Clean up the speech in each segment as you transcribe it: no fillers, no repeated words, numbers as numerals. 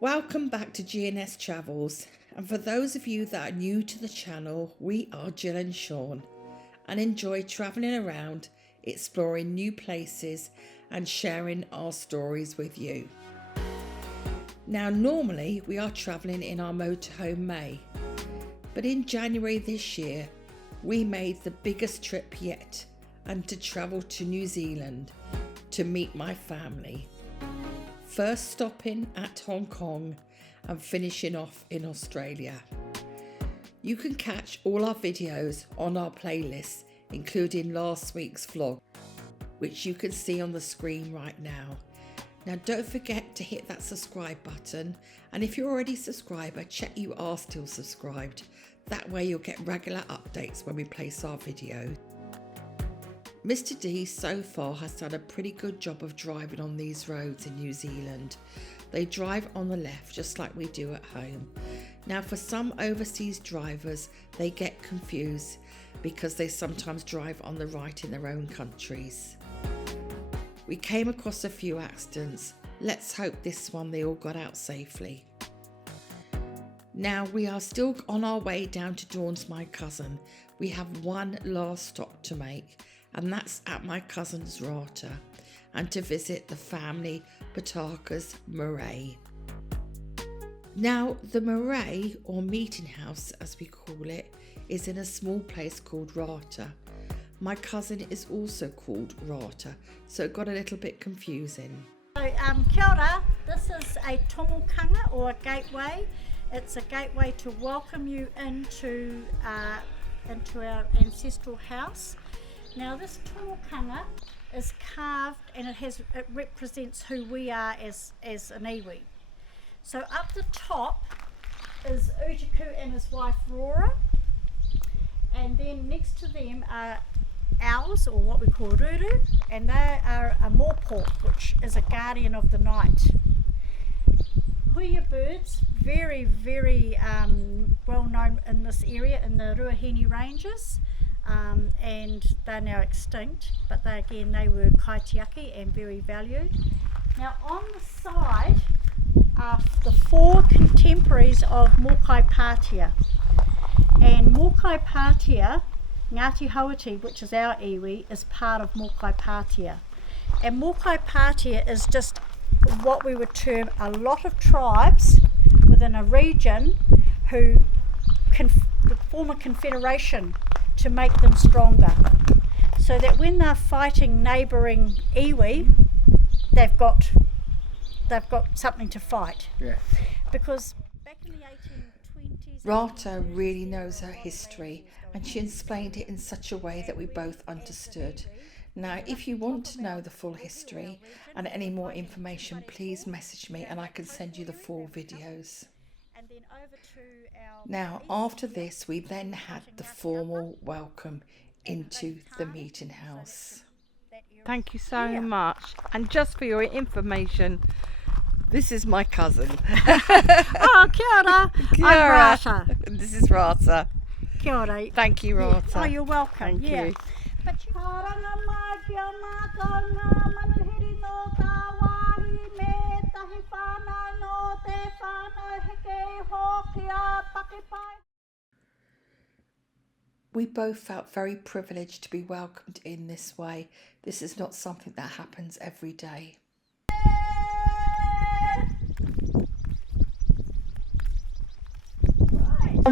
Welcome back to G&S Travels, and for those of you that are new to the channel, we are Jill and Sean and enjoy travelling around, exploring new places and sharing our stories with you. Now normally we are travelling in our motorhome May, but in January this year we made the biggest trip yet and to travel to New Zealand to meet my family. First stopping at Hong Kong and finishing off in Australia. You can catch all our videos on our playlist, including last week's vlog, which you can see on the screen right now. Now don't forget to hit that subscribe button, and if you're already a subscriber, check you are still subscribed. That way you'll get regular updates when we place our video. Mr. D so far has done a pretty good job of driving on these roads in New Zealand. They drive on the left just like we do at home. Now for some overseas drivers, they get confused because they sometimes drive on the right in their own countries. We came across a few accidents. Let's hope this one they all got out safely. Now we are still on our way down to Dawn's my cousin. We have one last stop to make, and that's at my cousin's rata, and to visit the family Pataka's marae. Now the marae, or meeting house as we call it, is in a small place called Rata. My cousin is also called Rata, so it got a little bit confusing. So, kia ora, this is a tomokanga or a gateway. It's a gateway to welcome you into our ancestral house. Now this tomokanga is carved and it represents who we are as an iwi. So up the top is Utaku and his wife Rora, and then next to them are owls, or what we call ruru, and they are a mōpō, which is a guardian of the night. Huia birds, very, very well known in this area in the Ruahine Ranges. And they're now extinct, but they were kaitiaki and very valued. Now on the side are the four contemporaries of Mokai Pātia, and Mokai Pātia, Ngāti Hauiti, which is our iwi, is part of Mokai Pātia, and Mokai Pātia is just what we would term a lot of tribes within a region who form a confederation to make them stronger, so that when they're fighting neighbouring iwi, they've got something to fight. Yeah. Because back in the 1820s, Rata really knows her history, and she explained it in such a way that we both understood. Now, if you want to know the full history and any more information, please message me and I can send you the full videos. Now, after this, we then had the formal welcome into the meeting house. Thank you so much. And just for your information, this is my cousin. Oh, kia ora. Kia I'm ora. Rata. This is Rata. Kia ora. Thank you, Rata. Oh, you're welcome. Thank you. But we both felt very privileged to be welcomed in this way. This is not something that happens every day.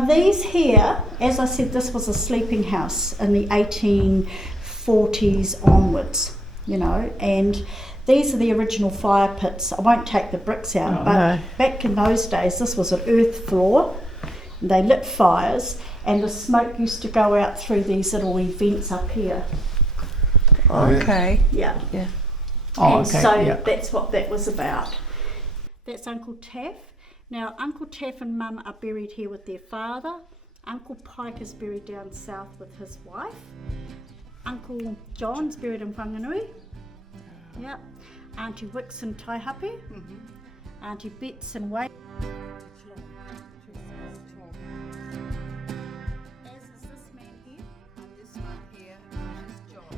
these here, as I said, this was a sleeping house in the 1840s onwards, you know, and these are the original fire pits. I won't take the bricks out, back in those days, this was an earth floor. They lit fires, and the smoke used to go out through these little vents up here. Okay. Yeah. Yeah. Oh, and okay. So that's what that was about. That's Uncle Taff. Now, Uncle Taff and Mum are buried here with their father. Uncle Pike is buried down south with his wife. Uncle John's buried in Whanganui. Yep. Auntie Wicks in Taihape. Auntie Betts in Wade. As is this man here. And this one here is John.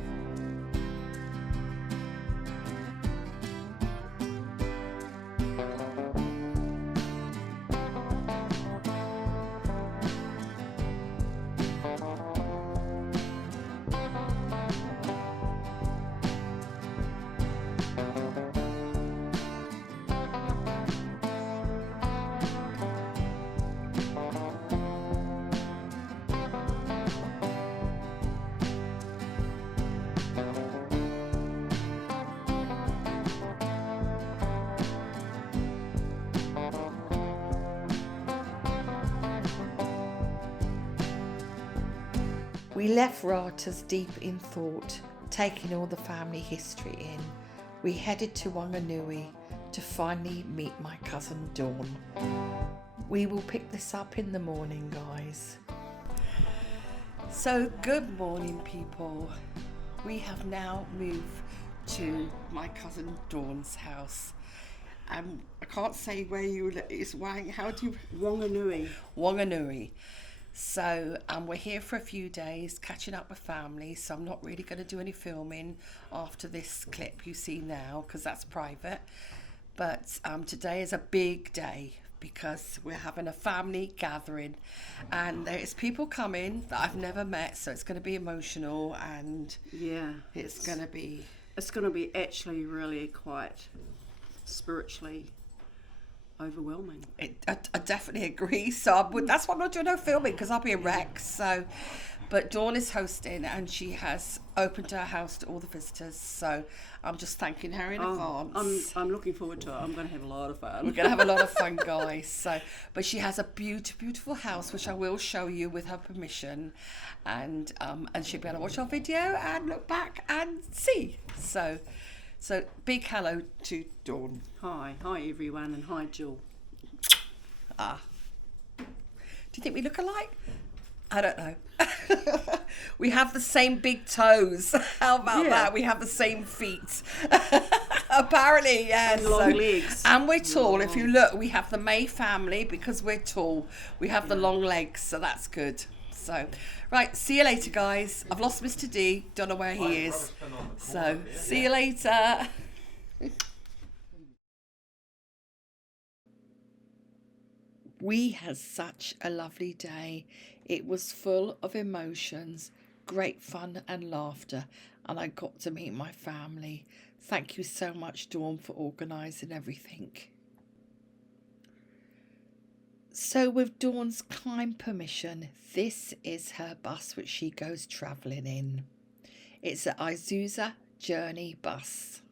We left Ratas deep in thought, taking all the family history in. We headed to Wanganui to finally meet my cousin Dawn. We will pick this up in the morning, guys. So good morning, people. We have now moved to my cousin Dawn's house. I can't say where you live. It's Wang. How do you? Wanganui. Wanganui. So we're here for a few days, catching up with family. So I'm not really going to do any filming after this clip you see now, because that's private. But today is a big day because we're having a family gathering, and there's people coming that I've never met. So it's going to be emotional, and Yeah. it's going to be actually really quite spiritually overwhelming. I definitely agree. So that's why I'm not doing no filming, because I'll be a wreck. So, but Dawn is hosting, and she has opened her house to all the visitors. So I'm just thanking her in advance. I'm looking forward to it. I'm going to have a lot of fun. We're going to have a lot of fun, guys. So, but she has a beautiful house, which I will show you with her permission, and she'll be able to watch our video and look back and see. So big hello to Dawn. Hi everyone, and hi Jill. Do you think we look alike? I don't know. We have the same big toes. How about that? We have the same feet. Apparently, yes. And long legs. And we're tall. If you look, we have the May family because we're tall. We have the long legs, so that's good. So, right, see you later, guys. I've lost Mr. D. Don't know where he is. So, see you later. We had such a lovely day. It was full of emotions, great fun and laughter, and I got to meet my family. Thank you so much, Dawn, for organising everything. So with Dawn's kind permission, this is her bus which she goes travelling in. It's an Isuzu Journey bus.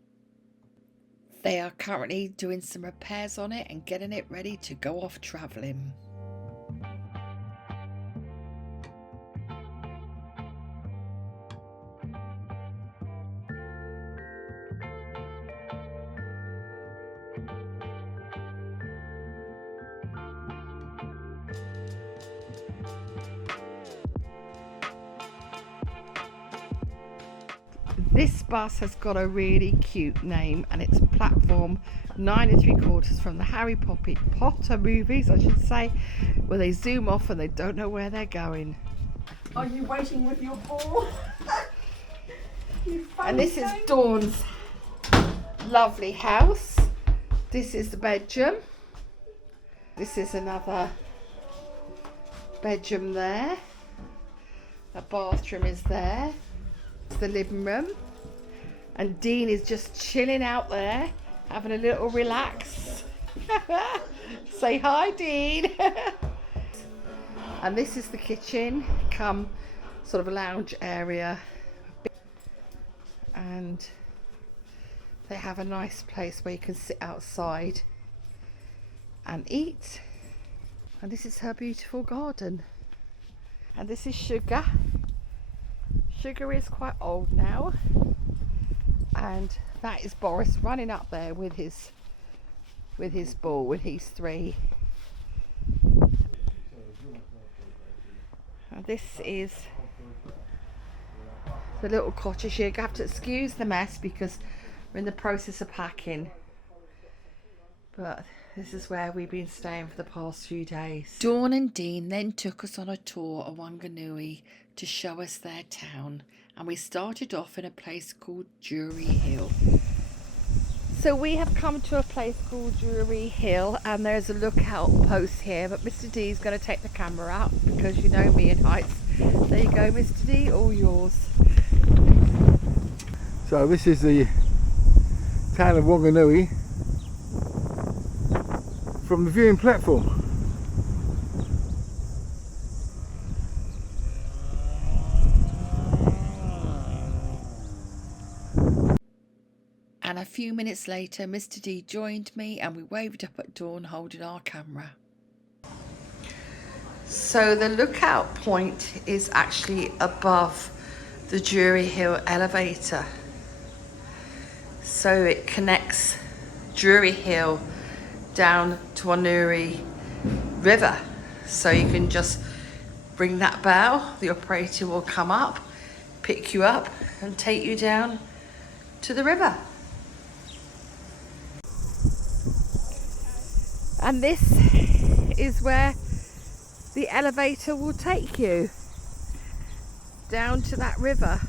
They are currently doing some repairs on it and getting it ready to go off travelling. This bus has got a really cute name, and it's platform 9 3/4 from the Harry Potter movies, I should say, where they zoom off and they don't know where they're going. Are you waiting with your ball? And this is Dawn's lovely house. This is the bedroom. This is another bedroom there. The bathroom is there. It's the living room. And Dean is just chilling out there, having a little relax. Say hi, Dean. And this is the kitchen, come sort of a lounge area. And they have a nice place where you can sit outside and eat. And this is her beautiful garden. And this is Sugar. Sugar is quite old now. And that is Boris running up there with his ball when he's 3. And this is the little cottage here. You have to excuse the mess because we're in the process of packing. But this is where we've been staying for the past few days. Dawn and Dean then took us on a tour of Wanganui to show us their town, and we started off in a place called Drury Hill. So we have come to a place called Drury Hill, and there's a lookout post here, but Mr. D is going to take the camera out because you know me and heights. There you go, Mr. D, all yours. So this is the town of Wanganui from the viewing platform. And a few minutes later, Mr. D joined me and we waved up at Dawn holding our camera. So the lookout point is actually above the Drury Hill elevator. So it connects Drury Hill down to Onuri River. So you can just ring that bell, the operator will come up, pick you up and take you down to the river. And this is where the elevator will take you, down to that river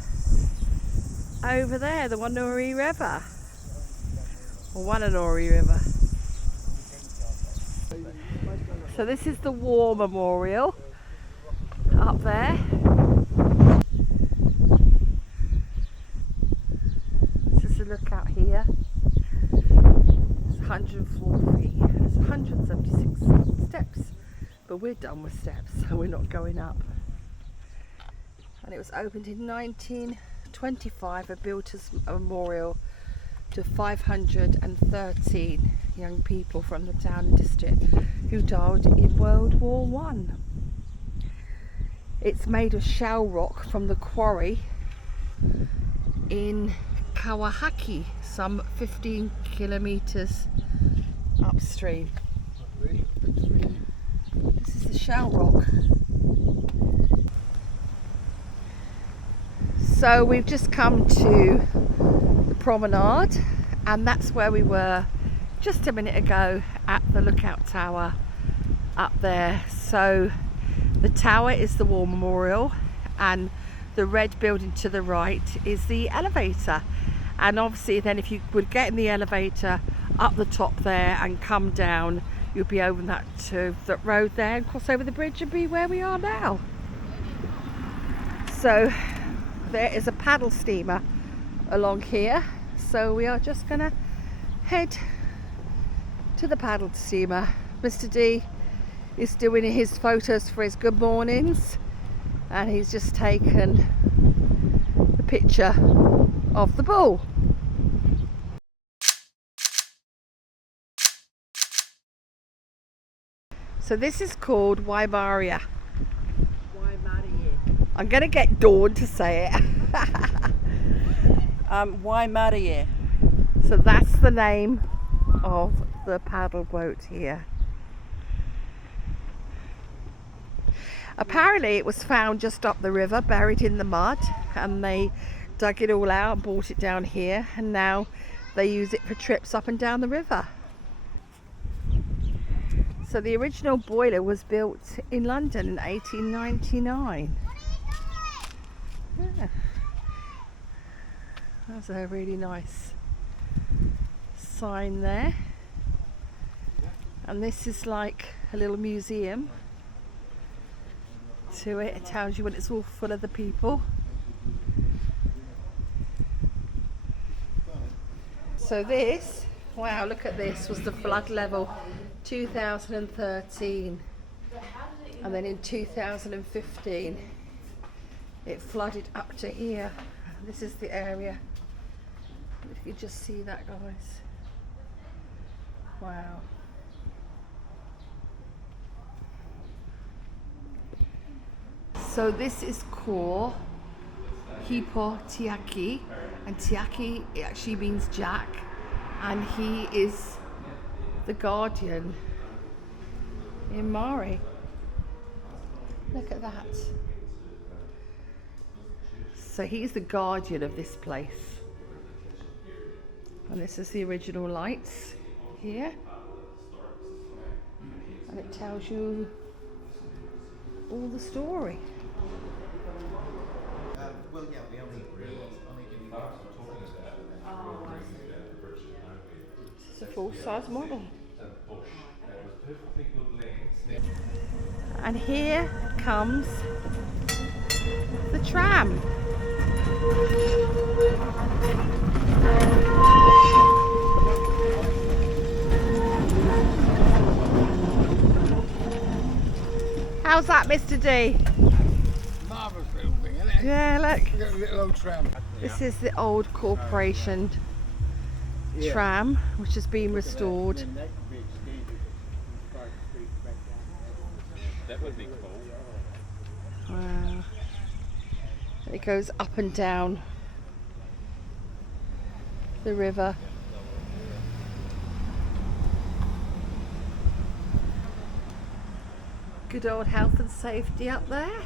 over there, the Wanuri River, or Wananori River. So this is the War Memorial up there. This is a lookout here. It's 104 feet. It's 176 steps, but we're done with steps, so we're not going up. And it was opened in 1925 and built as a memorial to 513 young people from the town and district who died in World War I. It's made of shell rock from the quarry in Kawahaki, some 15 kilometres upstream. This is the shell rock. So we've just come to the promenade, and that's where we were just a minute ago at the lookout tower up there. So the tower is the War Memorial, and the red building to the right is the elevator. And obviously then if you would get in the elevator up the top there and come down, you'll be over that road there and cross over the bridge and be where we are now. So there is a paddle steamer along here, so we are just gonna head to the paddle steamer. Mr. D is doing his photos for his good mornings, and he's just taken the picture of the bull. So this is called Waimaria. I'm gonna get Dawn to say it. Waimarie. So that's the name of the paddle boat here. Apparently it was found just up the river, buried in the mud, and they dug it all out and brought it down here, and now they use it for trips up and down the river. So the original boiler was built in London in 1899. Yeah. That's a really nice sign there. And this is like a little museum to it. It tells you when it's all full of the people. So this, wow, look at this, was the flood level 2013, and then in 2015 it flooded up to here. This is the area, if you just see that, guys. Wow. So this is called Hipo Tiaki, and Tiaki, it actually means Jack, and he is the guardian in Maori. Look at that. So he's the guardian of this place. And this is the original lights here. And it tells you all the story. Well, yeah, we only It's a full-size model. And here comes the tram. How's that, Mr. D? Marvellous little thing, isn't it? Yeah, look. Look at the little old tram. This is the old corporation tram, which has been restored. That would be cool. Wow. It goes up and down the river. Good old health and safety up there.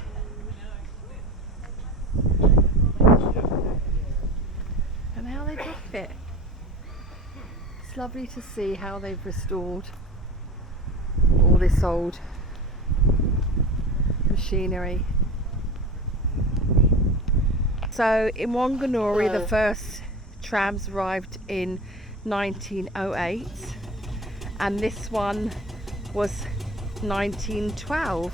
And how they drop it. It's lovely to see how they've restored all this old machinery. So in Wanganori, the first trams arrived in 1908, and this one was 1912,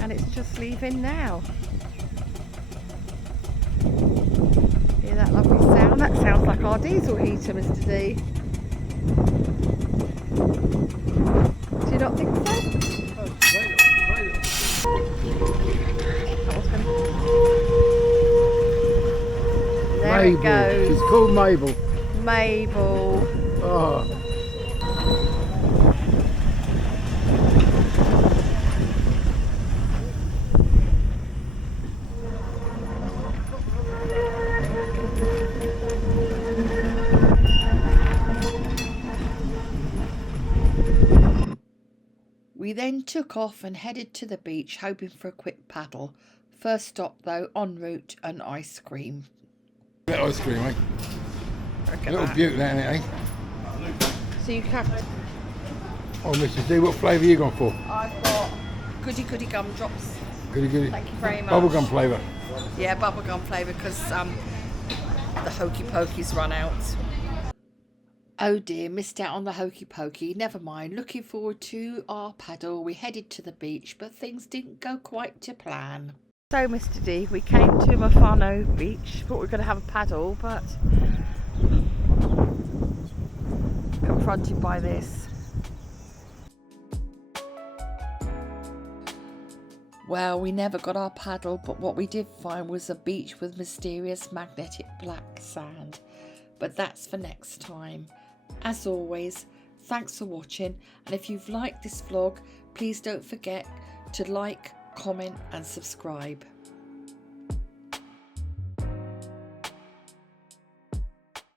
and it's just leaving now. Hear that lovely sound? That sounds like our diesel heater, Mr. D. Do you not think so? There it Mabel. goes. She's called Mabel. Mabel. Oh. We then took off and headed to the beach, hoping for a quick paddle. First stop though, en route, an ice cream. That ice cream, eh? Look at Little that. beaut, that, eh? So you can. Oh, Mrs. D, what flavour you gone for? I've got goody goody gumdrops. Goody goody. Thank you very much. Bubblegum flavour. Yeah, bubblegum flavour because the hokey pokey's run out. Oh dear, missed out on the hokey pokey. Never mind, looking forward to our paddle. We headed to the beach, but things didn't go quite to plan. So, Mr. D, we came to Mafano Beach. Thought we were going to have a paddle, but confronted by this. Well, we never got our paddle, but what we did find was a beach with mysterious magnetic black sand. But that's for next time. As always, thanks for watching, and if you've liked this vlog, please don't forget to like, comment and subscribe.